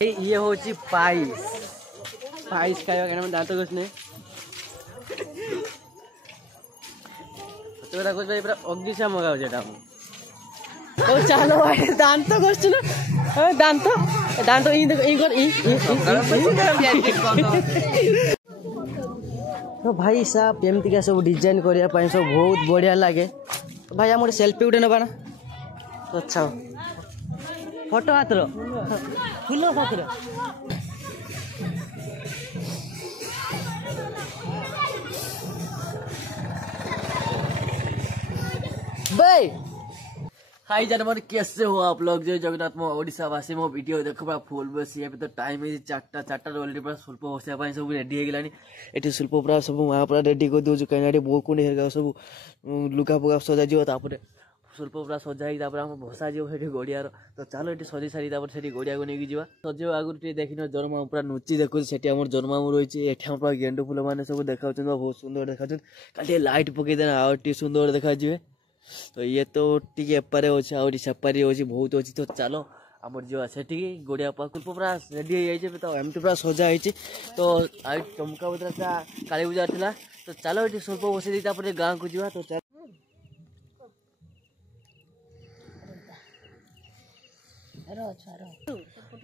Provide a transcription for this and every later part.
ये होची price price खाइबा केना दांत कुछ नहीं तो कुछ भाई पूरा अग्निशा मगाओ जेटा ओ चलो भाई दांत कुछ ना दांत दांत इन कर तो भाई साहब एमती का सब डिजाइन करिया पाई सब बहुत बढ़िया लगे तो भाई हम सेल्फी उठे नबा ना तो अच्छा फोटो हाथ फूल हाथ भाई हाई जानवर कैसे हो आप लोग जो जगन्नाथ मो ओडिशा वासी मो वीडियो देखो पूरा फुल बस ये तो टाइम है 4टा ऑलरेडी पूरा स्वल्प बसिया पाई सब रेडी हो गलानी एठी स्वल्प पूरा सब वहां पूरा रेडी कर दियो कहीं एठी बोकुंड हेरगा सब लुका पुका सजा जियो तापर स्वल्प पूरा सजा ही तापर हम भसा जियो हेठी गोडियार तो चलो एठी सजी सारी तापर सेठी गोडिया को नेकी जिवा सजो आगुर टी देखिनो जरमा पूरा नुची देखो सेठी हमर जरमा रहिछि एठी हम पूरा गेंडू फूल माने सब देखाउछन बहुत सुंदर देखाउछन काली लाइट पके देना आ टी सुंदर देखा जिवे तो ये तो टी एपारे अच्छे आउरी सेपारी अच्छी बहुत अच्छी तो चलो आमर जो सेठी गोड़िया पाक पूरा रेडी हो जाए तो एमती पूरा सजा होती तो आई चमका बदला काली पूजा था तो चलो ये स्वल्प बसई दी गाँव को जा तो चलो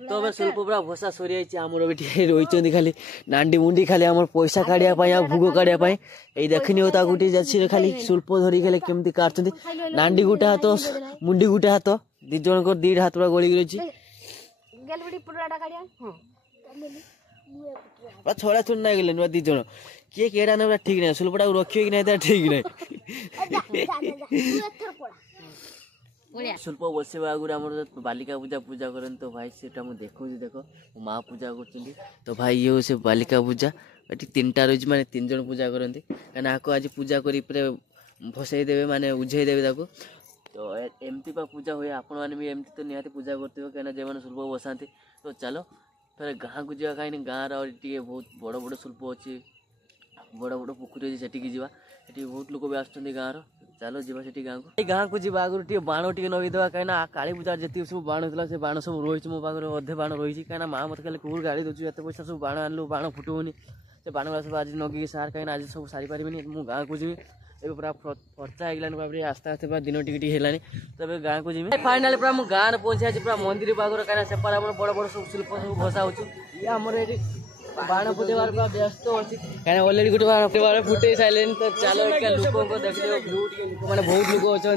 तो अब स्वल्प पूरा भसा सरी आमर रही खाली नांडी मुंडी खाली आम पैसा काढ़ा भोग काढ़ा ये देखनी होता गोटे जाची खाली स्वल्प धरी खाली केमती काटुं नांडी गुटे हाथ मुंडी गुटे हाथ दी जन को दी हाथ पूरा गली रही छड़ा छुड़ ना गले दी जन किए केड़ा ना ठीक ना स्वल्पटा रखिए कि ना ठीक ना स्वल्प बसवा आगुरी आम बालिका पूजा पूजा करते तो भाई से देखो देखो माँ पूजा कर तो भाई ये से बालिका पूजा ये 3टा रही माने 3 जन पूजा करते कहीं आपको आज पूजा कर भसई देवे माने उझे देवे तो एमती पूजा हुए आपण मैंने भी एमती तो निहाती पूजा करते कहीं जो मैंने स्वल्प बसाते तो चलो फिर गाँव को जा कहीं गाँव टे बहुत बड़ बड़ स्वल्प अच्छी बड़ बड़ पोखरी अच्छी सेठी जा बहुत लोग भी आसुँच गाँव चलो जा गाँव को जा आगुरी टे बाण टे नगेदेवा कहीं काली पूजा जी सब बाण होता से बाण सब रही मो पाखे अधे बाण रही कहीं माँ मत खाली कूल गाड़ी दूसरी एत पैसा सब बाण आनलु बाण फुटुनि से बाण गुला सब आज नगे सार कहीं आज सब सारी पारि मुझे गाँव को जी पूरा फर्चा होगा आस्ते आस्ते पूरा दिन टी है तो गाँव को जी फाइनाली पूरा मुझे गाँव पहुँचे पूरा मंदिर पाखर कहीं सेपार बड़ बड़ सब शिल्प सब भसा हो बाण फुटेबार पूरा व्यस्त अच्छी कहीं अलरेडी गोटे बाण फुटे सारे तो चलो एक लोक को देख लोक मैंने बहुत लोग अच्छा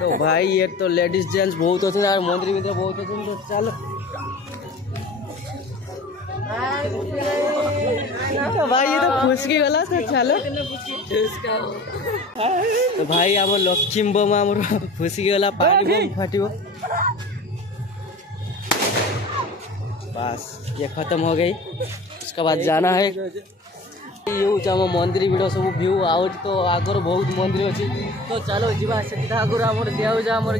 तो भाई ये तो लेडीज जेंट्स बहुत अच्छे और मंदिर भीतर बहुत अच्छे तो चलो तो भाई ये तो फुसकी गला तो चलो तो भाई आम लक्ष्मी बम आम फुसकी गला पानी बम फाटी बस ये खत्म हो गई उसके बाद जाना है ये आम मंदिर भिड़ सब व्यू आउट तो आगर बहुत मंदिर अच्छी तो चलो जा से आगर आम दिया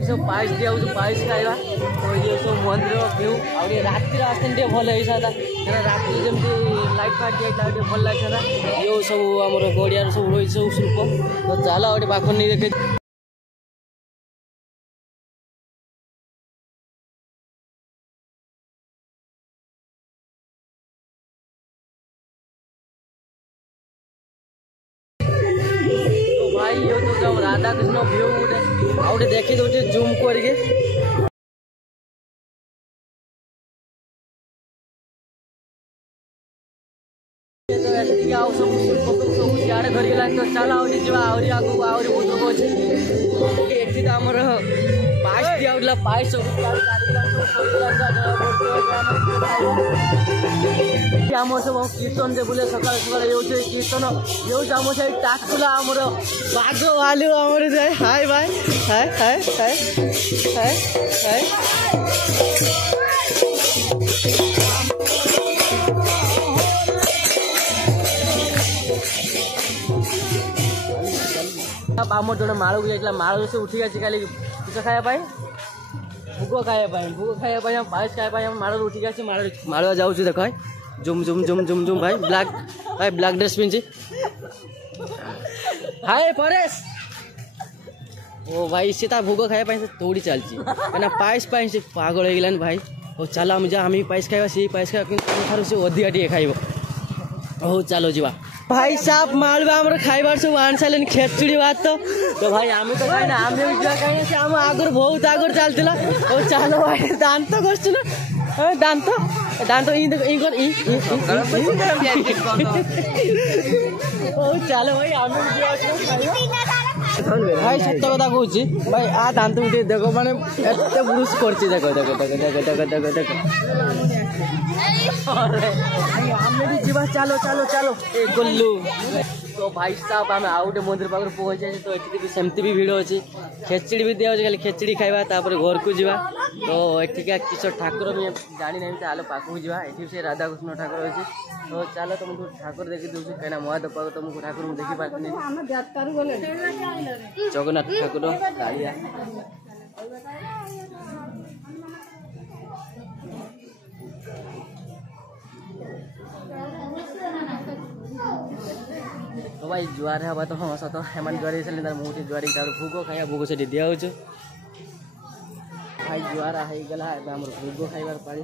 सब पाइस दिया पाइस खाइबा तो ये सब मंदिर व्यू और राति आसते भल हो सारा क्या राति जमी लाइट फाइट दिया भल लगे ये सब आम गड़िया सब रही सब शिल्प तो चलो गोटे पाख नहीं देखे तो राधा कृष्ण व्यू गोटे देखी दे जूम करके सब सियाड़े धरगला तो चलो आहरी आगे आहरी बहुत लोग अच्छे तो आमर पाइस दिया पाइस आम सब कीर्तन दे बोले सका सका कीर्तन ये आम से टाकुला आमर बाघ भालू आमर जाए हाय भाई हाय हाय हाय हाय हाय आम जो माड़ को जाइए माड़ से उठी आसी खाली किस खायापाई भोग खायापाई पाइस खायापाई माड़ उठी आसी माड़ जाऊँ देख भाई जुम जुम जुम जुम जुम भाई ब्लैक ड्रेस पिंची हाय परेश ओ भाई सी भोग खाया दौड़ी चलती पाइस पागल हो गलानी भाई हो चल आम जा हम पाइस खाइबा से पाइस खाइबा कि से अधिका टे खाइब हो चलो जीवा भाई साहब मालवा हमर खाइबार सब आन साले खेचुड़ी बात तो भाई आमे तो खाइ ना आमे जा खाइ से हम आगर बहुत आगर चलतिला ओ चलो भाई दांत करछ ना दांत इन ई ओ चलो भाई आमे जा खाइबा भाई सत्य कथा कहूँ भाई आ दांत उठे देखो माने एत ब्रुश करछि देखो देखो देखो देखो देखो देखो हमें भी जीवा चलो चलो चलो ए गोल्लू तो भाई साहब आम आउ गोटे मंदिर पाखर पहुँच जाए तो ये भी सेमती भी भिड़ अच्छी खेचड़ी भी दिया खाली खेचड़ी खाइबा तापर घर को जा तो एठिका किशोर ठाकुर भी जानी ना चलो पाखक जा ये राधाकृष्ण ठाकुर अच्छी तो चलो तुमको ठाकुर देखी दूसरी कहीं महादेव पाख तुमको ठाकुर देखी पार्टी जगन्नाथ ठाकुर कालिया तो भाई जुआर हवा तो हम सत एम जुआरी तार मुझे जुआरी भोग खाया भोग से दिया भाई जुआर होगला आम भोग खाइबार पाड़ी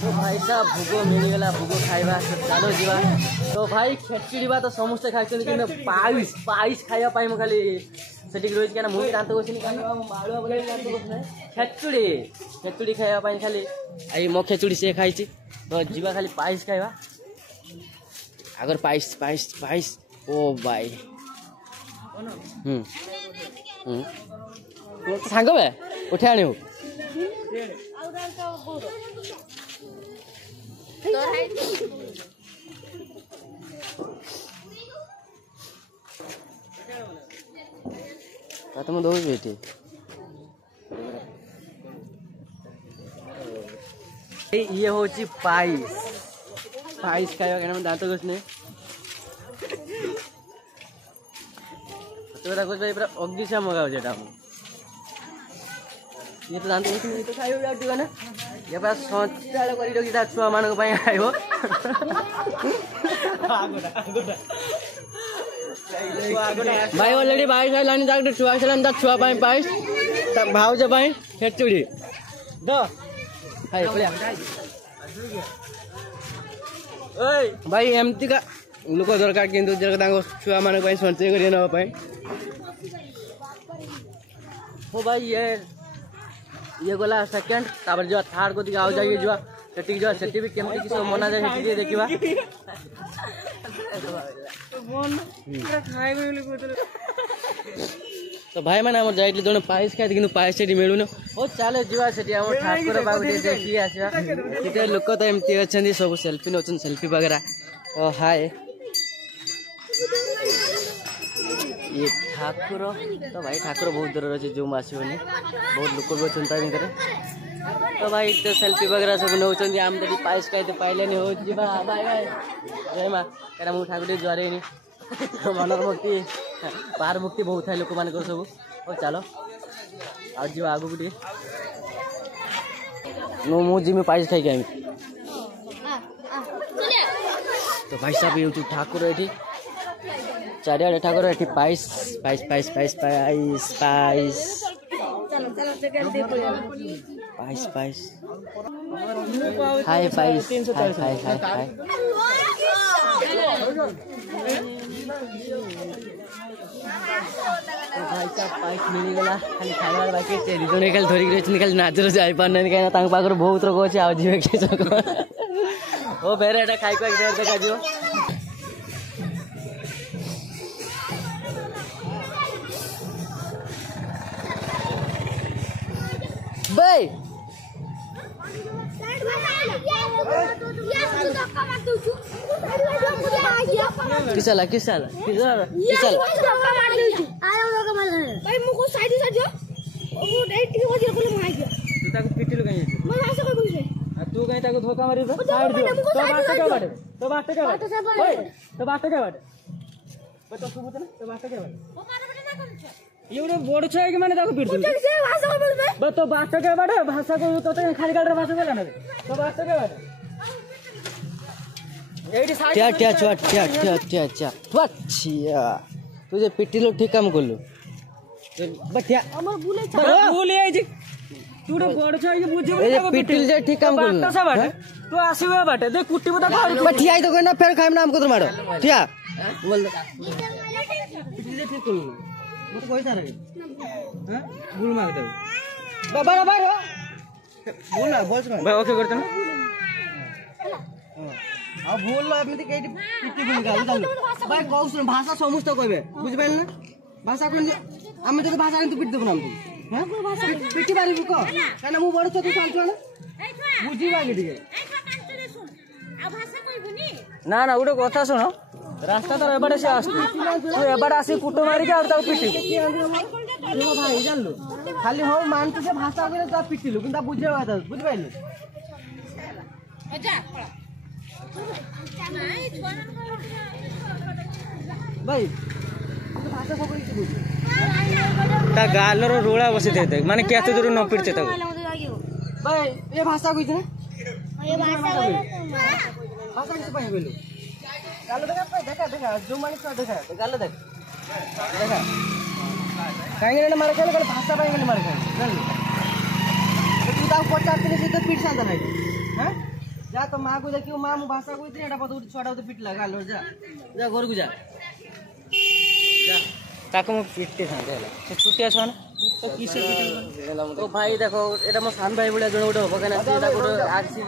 तो भाई साहब भोग मिलगला भोग खाइबा चलो जीवा तो भाई खेचड़ी बा तो समस्ते खाई पाइस पाइस खाइबा खाली सेठी रही क्या मुझे दांत घोषणी खेचुड़ी खेचुड़ी खाइबा खाली आई मो खेचुड़ी से खाई तो जीवा खाली पाइस खाइबा आगर पाइस पाइस पाइस ओ भाई सांग बे उठे आने तुम दो बेटी ये हूँ पाइस पाइस खाइबा दांत घोषणे तो कुछ भाई पूरा अग्निशा मगाओ जेटा ये तो दांत घोषणे ये तो खाइबा ना ये पूरा सचाड़ कर रखी छुआ मान खाइब भाई अलरेडी भाई खाइलानी छुआ खाइलानी छुआ पाइस भाउज खेचुड़ी द भाई एमती का लोक दरकार किंतु छुआ मान संचय कर नापी हो भाई ये गला सेकेंड तापर जो थर्ड को दिखा जाइए जो सेटिंग जो सेटी भी केमती किस मना जाए सेटी देखिबा तो भाई मैंने आम जाइए जन पाइस खाई कि पाइस से मिलून हो चलो जीवा से ठाकुर बाबू देखिए आसवा ये लोक तो एमती अच्छा सब सेल्फी नौ सेल्फी वगैरह ओ हाय ये ठाकुर तो भाई ठाकुर बहुत दूर अच्छे जूम आसोनी बहुत लोक भी चिंता भितर तो भाई तो सेल्फी वगैरह सब नौ आम तो पाइस खाई पाइले हो जीवा बाय बाय जय माँ क्या मुझे ठाकुर जुआरे मनर मुक्ति बाहर मुक्ति बहुत है लोक मान सब हो चलो आज जी आगू टे मुझे पाइस खाई आम तो भाई साहब ये ठाकुर ये चारियाड़े ठाकुर ये पाइस पाइस पाइस पाइस पाइस पाइस पाइस पाइस हाय पाइस हाय हाय हाय हाय भाई साहब पाइस मिलगला खाली खाइबार बाकी से दुजने खाली धरिक रही खाली नाचर जाई पारना कहीं पाखर बहुत रोग अच्छे आज जीवे ओ बेरे एटा खाई खाई देखा जो भाई किसाला किसाला किसाला किसाला भाई मुको साइड साइड वो एटी बजे को मार गया तू ताको पिटिलो कहीं मैं ऐसे कोई बोल आ तू कहीं ताको धोखा मारी साइड दियो तो बात क्या बाटे ओए तो बात क्या बाटे बता तू बता तो बात क्या बाटे वो मारे बेटा ना कर ये बोर्ड छे कि माने ताको पिट दे से भाषा को बोल बे तो बात क्या बाटे भाषा को तो खाली गाड़ भाषा बोला ना तो बात क्या बाटे ठिया ठिया छुआ ठिया ठिया ठिया ठिया छिया तुझे पिटी लो ठीक काम करलु बठिया আমার ভুলে ভুল হয়েছে তুই বড় ছয় বুঝিব ए पिटिल जे ठीक काम करलु বাটা বাটে তুই আসিবে বাটে দে কুটিব তা ঘর बठिया तो कहना फिर खाइम नाम को मारो ठिया बोल पिटिल जे ठीक करलु मत कोई सारा हां भूल मार दे बाबा बाबा बोल ना बोल ভাই ওকে করতে না आ भूल एमती केटी पिटी बोल गाल जानो भाई कौस भाषा समस्त कहबे बुझ पाइल ना भाषा कोन हम जदी भाषा तू पिट देब नाम तू हां पिटी पारिबु को काना मु बड़ तू चालतो ना बुझी बागे ठीक না না ওটা কথা শোনো রাস্তা তো এবারে সে আসছে তুই এবারে আসি কুটো মারিকে আর তাও পিটি देखो भाई जान लो खाली हो मान तू से भाषा करे ता पिटिलु किंता बुझे बात बुझ पाइल भाई भाषा सब की बुझ তা গালর রোড়া বসে দে দে মানে কেতে দূর ন পিটছে তাকে भाई ये भाषा कोई थे ये भाषा भाषा किसे पाए बोलो गालो देखा देखा जो माने का देखा गालो देख देखा काहे ने मार खाले भाषा पाए ने मार खाले जान तू ता पचार दिन से तो पीट सादा है हैं जा तो मां को देखियो मां मु भाषा कोई थे एटा पतो छोड़ा तो पीट लगा लो जा जा घर को जा जा তাকে মু পিটতে থাকে সে ছুটিয়া ছন তো কিসে পিটি তো ভাই দেখো এটা মো সান ভাই বলে জনে ওটা হবে কেন সে তা গোটে আগসি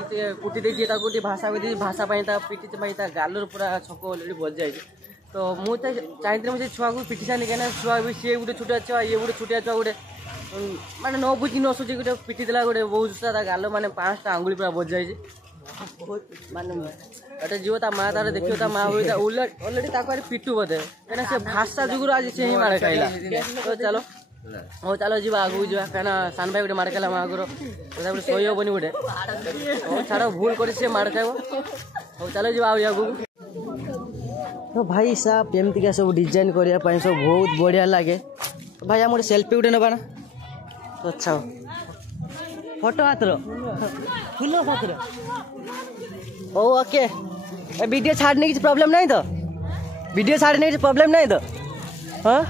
কুটি দেইছি তা গোটি ভাষা বেদি ভাষা পাই তা পিটি পাই তা গালর পুরা ছক অলরেडी বজ যাই তো মু তা চাইতে মু ছুয়া को পিটি সানি কেন ছুয়া भी से गोटे छुटिया छुआ ये गोटे छुटिया छुआ गोटे माने न बुझी न सोची गोटे पिटी देला गोटे बहुत सारा गाल माने 5टा आंगुली पूरा बज जाई माने এটা जीव ता माँ तार देखियो ता माँ हुई ऑलरेडी ताको पिटू बोधे कहना से भाषा जुगुर आज से ही मार खाइला तो चलो हो चलो जीवा आगु जीवा कहना सान भाई गोटे मार खाइला माँ आगुर तथा गोटे सही हेबनी गोटे छाड़ भूल कर मार खाइब हो चलो जीवा आगु तो भाई साहब एमती का सब डिजाइन करने सब बहुत बढ़िया लगे तो भाई आम गोटे सेल्फी गोटे नवा ना तो अच्छा फोटो हाथ फुल हाथ ओ ओके वीडियो छाड़ने की प्रॉब्लम नहीं तो वीडियो छाड़ने की प्रॉब्लम नहीं तो हाँ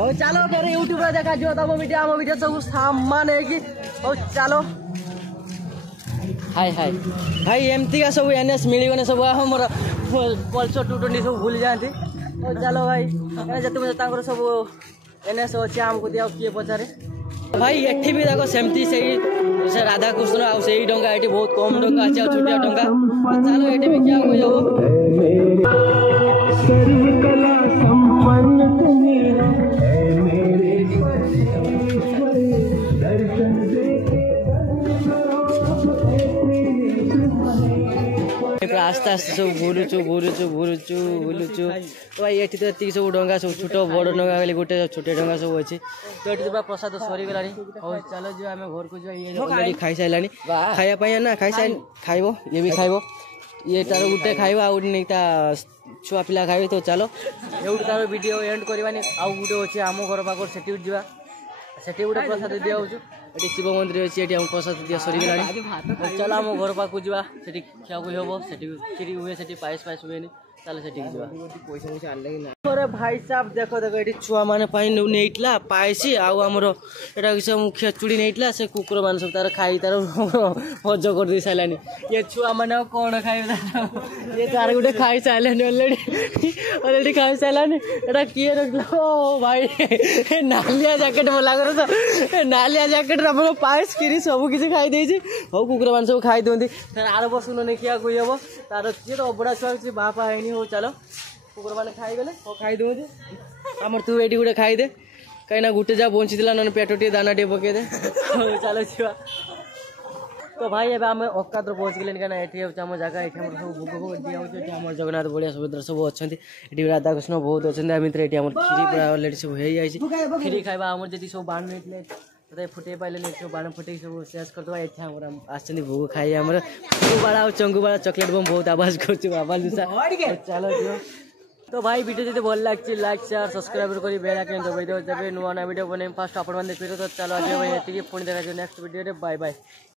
ओ चलो फिर यूट्यूब रे देखा जो तब वीडियो सब सामान है कि ओ चलो हाय हाय भाई एमती का सब एनएस मिलने सब हमर पल्सर 220 सब भूल जाती ओ चलो भाई जते बजे तांकर सब एनएस अछि हमको दिया किए पचारे भाई एठी भी देखो सेमती से राधा कृष्ण आ से डंगा एठी बहुत कम डंगा अछि छोटिया डंगा चलो एठी भी क्या कोई हो सर्व कला संपन्न तुम्ही है मेरे दर्शन आस्ते आस्ते सब घुरुचु बुलुचु तो भाई एठी तो एतिक सब डंगा सब छोट बड़ डंगा खाली गोटे छोटे डंगा सब अच्छी तो एठी पूरा प्रसाद सरी गलानी हो चलो जो आमे घर को जो ये ऑलरेडी खाई साइलानी खाया पाया ना खाई साइ खाइबो ये भी खाइबो ये तार गुटे खाइबो आ नहीं ता छुआ पिला खाइबे तो चलो एउट तार वीडियो एंड करबानी आ गुटे अछि आमो घर पाकर सेठी उठिबा सेठी गुटे प्रसाद दिया होछु एठी शिव मंदिर अछि एठी हम प्रसाद दिया सरी गलानी चलो आमो घर पाकु जिबा सेठी खिया को हेबो सेठी खिरी हुए सेठी पायस पायस हुएनी चलो सेठी जिबा पैसा मुसे आनले कि ना अरे भाई साहब देखो देखो एठी छुआ माने पाई नेइटला पायसी आ हमरो एटा किसे मुख्य चुड़ी नेइटला से कुकुर मान सब तार खाई तार हज कर दे साइलानी ये छुआ माने कोन खाइ ये तार गुटे खाई साइलानी ऑलरेडी खाई साइलानी एटा किए रखलो ओ भाई नालिया जैकेट बोला करो तो नालिया जैकेट हमरो पायस खिरी सब किसी खाई देछि हो कुकुर मान सब खाई दोंदी तार आर बसु न किया कोई हबो तार के तो बड़ा छुआ से बापा हैनी हो चलो कुकुर माने खाई गले हो खाई दो हमर तू एटी गुटे खाई दे कहीं ना गुटे जा बंची दिला न पेटोटी दाना टे पके दे चलो छुआ तो भाई अब आम अकाद्र पहुँच गले क्या ये आम जगह ये सब भोग भोग दिया होम जगन्नाथ बढ़िया सुभद्रा सब अच्छा ये राधा कृष्ण बहुत अच्छा मित्र ये खीरी पूरा अलरेडी सब हो जाए खीरी खाइबा आम जी सब बाण नहीं फुटे पाइले सब बाण फुटे सब शेष करदे ये आसछन भोग खाई आम बाड़ा और चंगुबाड़ा चॉकलेट बम बहुत आवाज कर चलो तो भाई वीडियो जो भल लगे लाइक शेयर सब्सक्राइब कर बेल आइकन दबाई दो जब नुआ नुआ वीडियो बने फास्ट आपण देखिए तो चलो आज भाई ये पुणी देखा नेक्स्ट वीडियो बाय बाय।